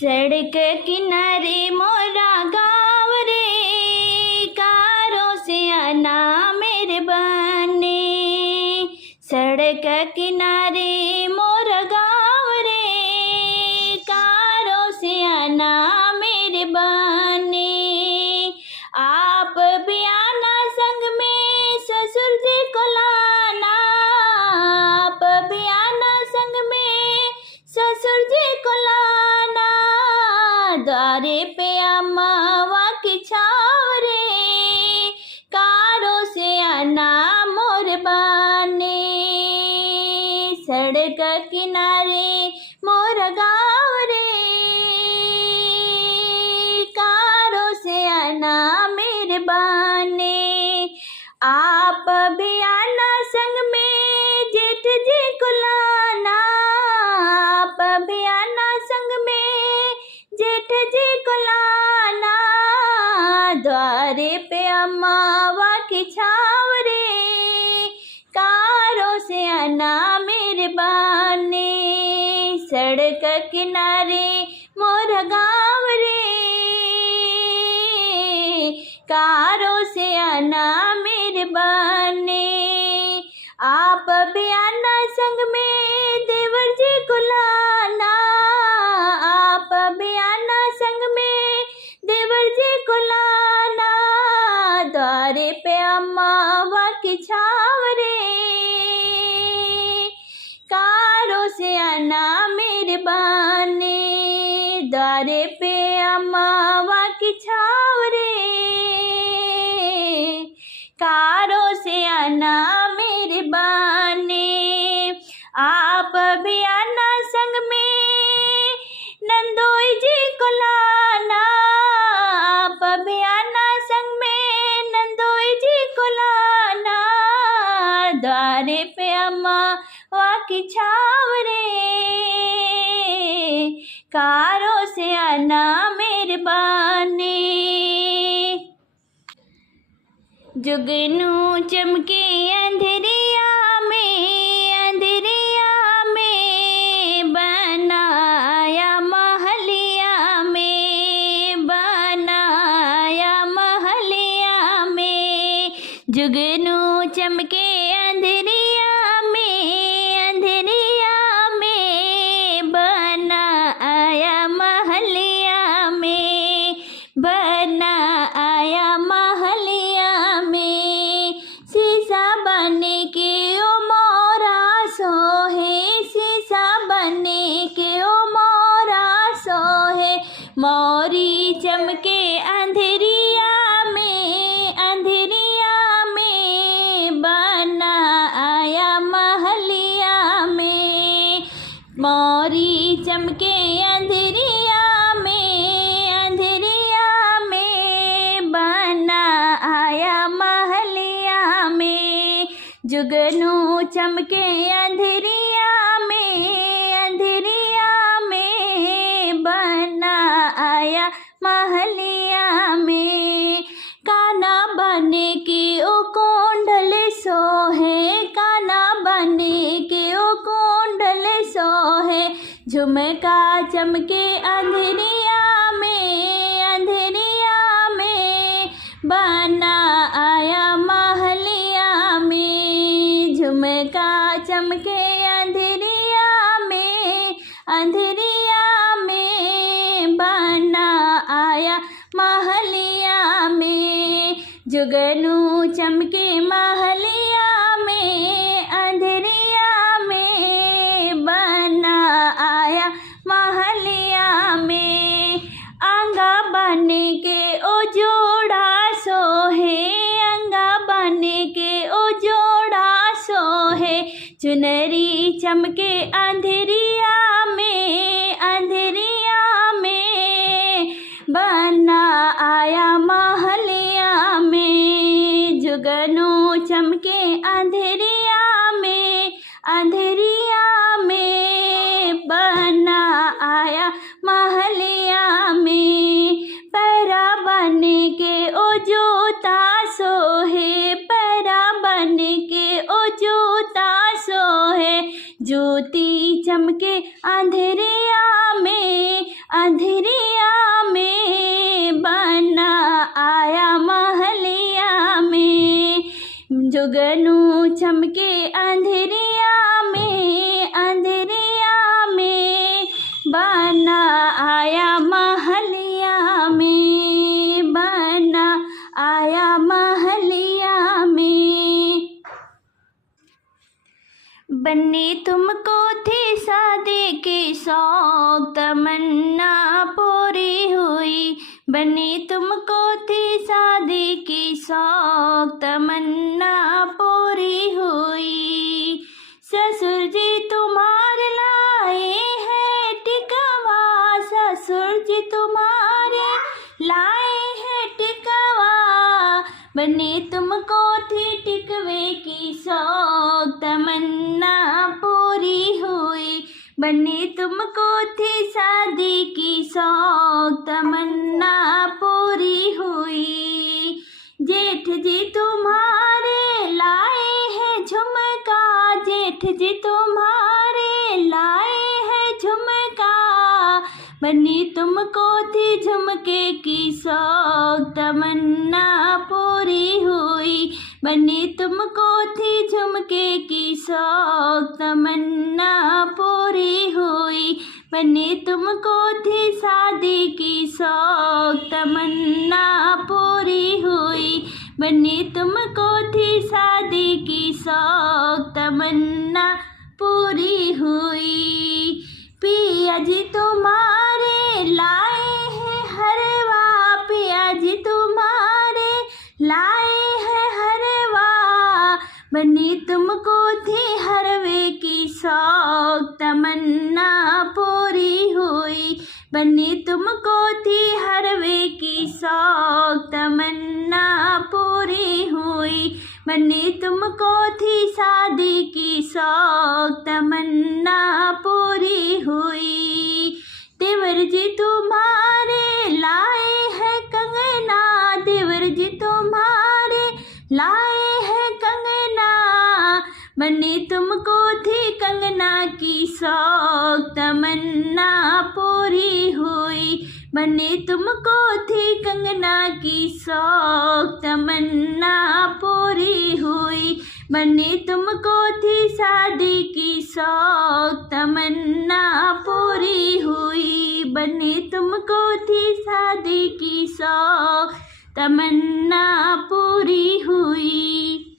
सड़क किनारे मोरा गाँव रे, कारों से आना मेरे बने। सड़क किनारे मोरा गाँव रे, कारों से आना मेरे बने। आप भी आना संग में ससुर जी को लाना, आप भी आना संग में ससुर जी को लाना। द्वारे पे अम्मा की छाव रे, कारों से आना मोर बने। सड़क किनारे मोर गाँव रे, कारों से आना मेरे बने। आप भी आना संग में जेठ जी को लाना, आप भी आना संग में जेठ जी को लाना। द्वारे पे अम्मा की छाव रे, कारों से आना मेरे बने। सड़क किनारे मोर गाँव रे, कारों से आना मेरे बने। आप भी आना संग में देवर जी को लाना, आप भी आना संग में देवर जी को लाना। द्वारे पे अम्मा की छाव रे, कारों से आना मेरे बने। द्वारे पे अम्मा की छाव रे, कारों से आना मेरे बने। आप भी आना संग में नंदोई जी को लाना, आप भी आना संग में नंदोई जी को लाना। द्वारे पे अम्मा की छाव रे, कारों से आना मेरे बने। जुगनू चमके अंधेरिया में बनाया महलिया में, बनाया महलिया में। जुगनू चमके अंधेरिया में बनाया महलिया में, बनाया महलिया में। शीशा बने के ओ मोरा सोहे, शीशा बने के ओ मोरा सोहे। मोरी चमके अंधेरिया में बनाया महलिया में। मोरी चमके अंधेरिया में बनाया महलिया में। जुगनू चमके अंधेरिया में बनाया महलिया में। काना बने के ओ कोंडल सोहे, काना बने के ओ कोंडल सोहे। झुमका चमके अंधेरिया में बनाया महलिया में। झुमका चमके अंधेरिया में बनाया महलिया में। जुगनू चमके महलिया में, अंधेरिया में बनाया महलिया में। आंगा बने के ओ जोड़ा सोहे, आंगा बने के ओ जोड़ा सोहे। चुनरी चमके अंधेरिया में बनाया महलिया में। जुगनू चमके अंधेरिया में बनाया महलिया में। पैरा बने के ओ जूता सोहे, पैरा बने के ओ जूता सोहे। ज्योति चमके अंधेरिया अंधेरिया में, बना आया महलिया में। जुगनू चमके अंधेरिया में, अंधेरिया में, बना आया महलिया में, बना आया महलिया में। बन्नी तुमको थी शादी की शौक, तमन्ना पूरी हुई। बन्नी तुमको थी शादी की शौक, तमन्ना पूरी हुई। ससुर जी तुम्हारे लाए हैं टिकवा, ससुर जी तुम्हारे लाए हैं टिकवा। बन्नी तुमको थी टिकवे की शौक, तमन्ना पूरी हुई। बन्नी तुमको थी शादी की शौक, तमन्ना पूरी हुई। जेठ जी तुम्हारे लाए हैं झुमका, जेठ जी तुम्हारे लाए हैं झुमका। बन्नी तुमको थी झुमके की शौक, तमन्ना पूरी हुई। बन्नी तुमको थी झुमके की शौक, तमन्ना पूरी हुई। बन्नी तुमको थी शादी की शौक, तमन्ना पूरी हुई। बन्नी तुमको थी शादी की शौक, तमन्ना पूरी हुई। पिया जी तुम्हारे लाए हैं हरवा, पिया जी तुम्हारे लाए हैं हरवा। बन्नी तुमको थी हरवे की शौक, तमन्ना पूरी हुई। बन्नी तुमको थी हरवे की शौक, तमन्ना पूरी हुई। बन्नी तुमको थी शादी की शौक, तमन्ना पूरी हुई। देवर जी तुम्हारे लाए हैं कंगना, देवर जी तुम्हारे लाए हैं कंगना। बन्नी तुमको थी कंगना की शौक, तमन्ना पूरी हुई। बन्नी तुमको थी कंगना की शौक, तमन्ना पूरी हुई। बन्नी तुमको थी शादी की शौक, तमन्ना पूरी हुई। बन्नी तुमको थी शादी की शौक, तमन्ना पूरी हुई।